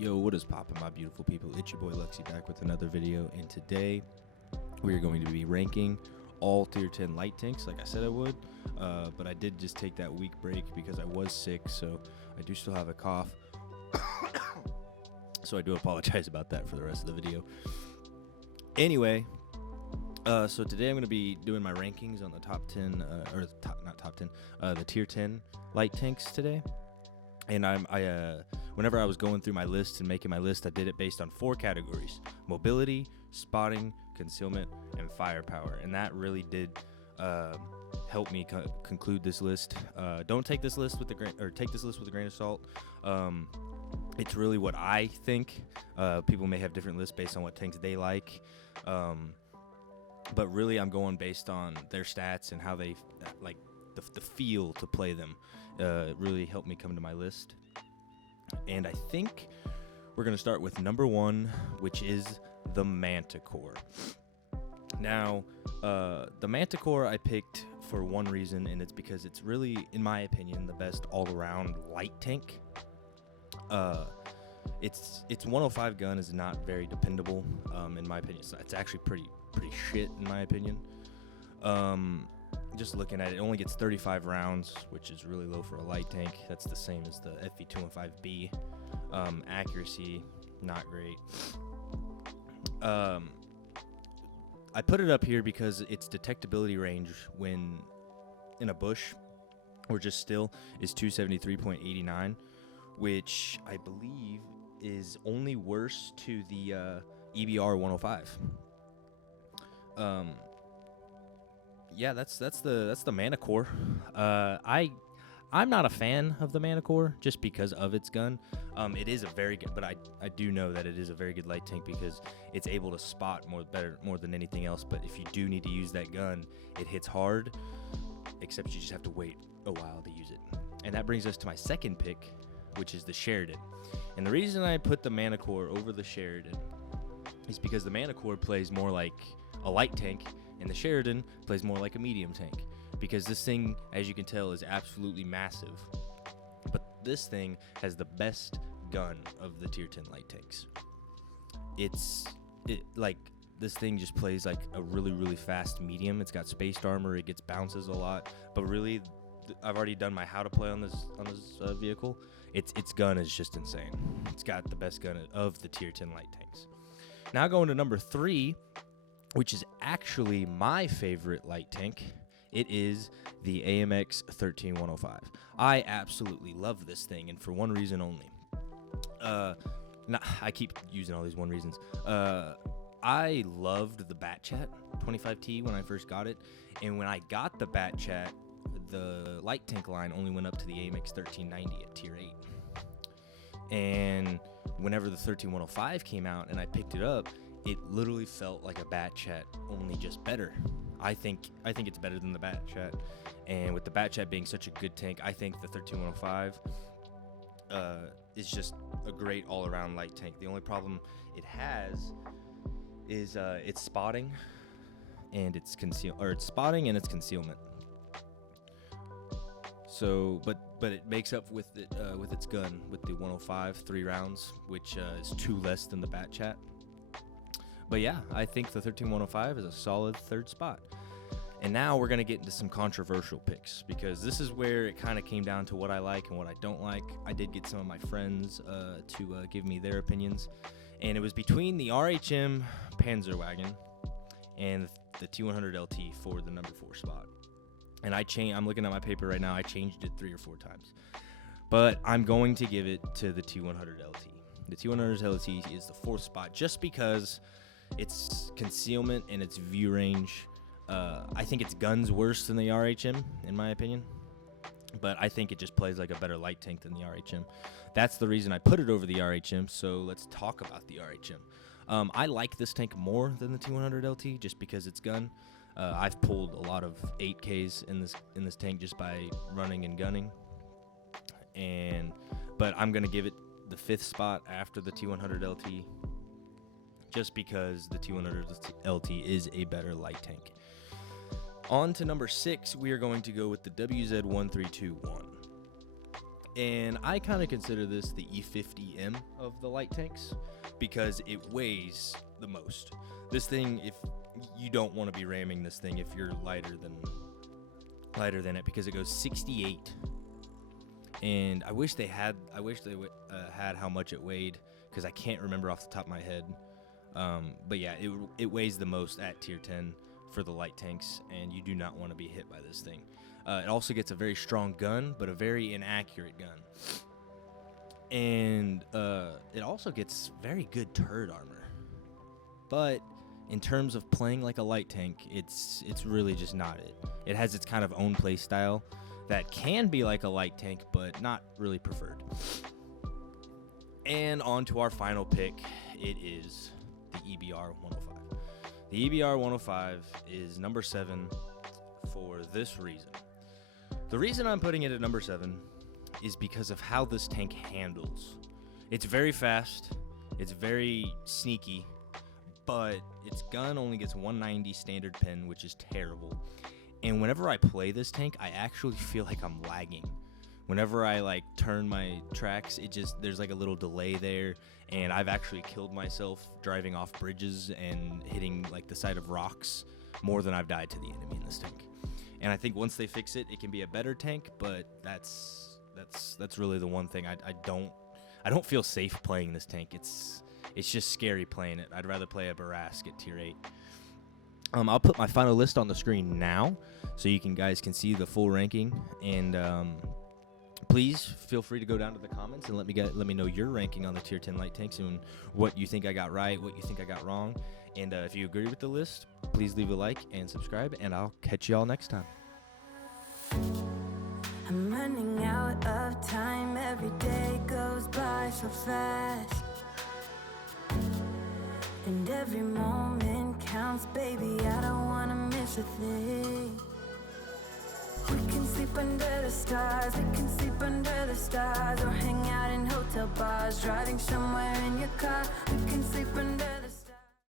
Yo, what is poppin', my beautiful people? It's your boy Luxyyy back with another video, and today we are going to be ranking all tier 10 light tanks like I said I would, but I did just take that week break because I was sick, so I do still have a cough. So I do apologize about that for the rest of the video. Anyway, so today I'm going to be doing my rankings on the top 10, the tier 10 light tanks today. And whenever I was going through my list and making my list, I did it based on 4 categories: mobility, spotting, concealment, and firepower. And that really did help me conclude this list. Don't take this list with take this list with a grain of salt. It's really what I think. People may have different lists based on what tanks they like. But really, I'm going based on their stats and how they like the feel to play them. It really helped me come to my list. And I think we're going to start with number 1, which is the Manticore. Now, the Manticore I picked for one reason, and it's because it's really, in my opinion, the best all-around light tank. Its 105 gun is not very dependable, in my opinion. It's actually pretty shit, in my opinion. Just looking at it, it only gets 35 rounds, which is really low for a light tank. That's the same as the FV215B. Accuracy, not great. I put it up here because its detectability range when in a bush or just still is 273.89, which I believe is only worse to the EBR 105. Yeah, that's the Manticore. I'm not a fan of the Manticore just because of its gun. It is a very good, but I do know that it is a very good light tank because it's able to spot more than anything else. But if you do need to use that gun, it hits hard, except you just have to wait a while to use it. And that brings us to my second pick, which is the Sheridan. And the reason I put the Manticore over the Sheridan is because the Manticore plays more like a light tank, and the Sheridan plays more like a medium tank, because this thing, as you can tell, is absolutely massive. But this thing has the best gun of the tier 10 light tanks. This thing just plays like a really fast medium. It's got spaced armor, it gets bounces a lot, but really, I've already done my how to play on this vehicle. Its gun is just insane. It's got the best gun of the tier 10 light tanks. Now going to number 3, which is actually my favorite light tank. It is the AMX 13105. I absolutely love this thing, and for one reason only. I keep using all these one reasons. I loved the Bat Chat 25T when I first got it, and when I got the Bat Chat, the light tank line only went up to the AMX 1390 at tier 8. And whenever the 13105 came out and I picked it up, it literally felt like a Bat Chat, only just better. I think it's better than the Bat Chat, and with the Bat Chat being such a good tank, I think the 13105 is just a great all-around light tank. The only problem it has is its spotting and its concealment. So, but it makes up with its gun with the 105 3 rounds, which is 2 less than the Bat Chat. But yeah, I think the 13105 is a solid 3rd spot. And now we're going to get into some controversial picks, because this is where it kind of came down to what I like and what I don't like. I did get some of my friends to give me their opinions, and it was between the RHM Panzerwagen and the T100 LT for the number 4 spot. And I'm looking at my paper right now. I changed it 3 or 4 times. But I'm going to give it to the T100 LT. The T100 LT is the 4th spot just because its concealment and its view range. I think its gun's worse than the RHM, in my opinion. But I think it just plays like a better light tank than the RHM. That's the reason I put it over the RHM, so let's talk about the RHM. I like this tank more than the T100 LT just because its gun. I've pulled a lot of 8Ks in this tank just by running and gunning. But I'm going to give it the 5th spot after the T100 LT, just because the T100 LT is a better light tank. On to number 6, we are going to go with the WZ1321. And I kind of consider this the E50M of the light tanks because it weighs the most. This thing, if you don't want to be ramming this thing if you're lighter than it, because it goes 68. And I wish they had how much it weighed, because I can't remember off the top of my head. But yeah, it weighs the most at tier 10 for the light tanks, and you do not want to be hit by this thing. It also gets a very strong gun, but a very inaccurate gun. And it also gets very good turret armor. But in terms of playing like a light tank, it's really just not it. It has its kind of own play style that can be like a light tank, but not really preferred. And on to our final pick. It is the EBR 105. The EBR 105 is number 7 for this reason. The reason I'm putting it at number 7 is because of how this tank handles. It's very fast, it's very sneaky, but its gun only gets 190 standard pin, which is terrible. And whenever I play this tank, I actually feel like I'm lagging. Whenever I like turn my tracks, there's like a little delay there, and I've actually killed myself driving off bridges and hitting like the side of rocks more than I've died to the enemy in this tank. And I think once they fix it, it can be a better tank, but that's really the one thing I don't feel safe playing this tank. It's just scary playing it. I'd rather play a Barask at tier 8. I'll put my final list on the screen now, so you guys can see the full ranking. And please feel free to go down to the comments and let me know your ranking on the tier 10 light tanks and what you think I got right, what you think I got wrong. And if you agree with the list, please leave a like and subscribe, and I'll catch you all next time. I'm running out of time, every day goes by so fast, and every moment counts, baby, I don't wanna miss a thing. We can sleep under the stars, we can sleep under the stars, or hang out in hotel bars, driving somewhere in your car. We can sleep under the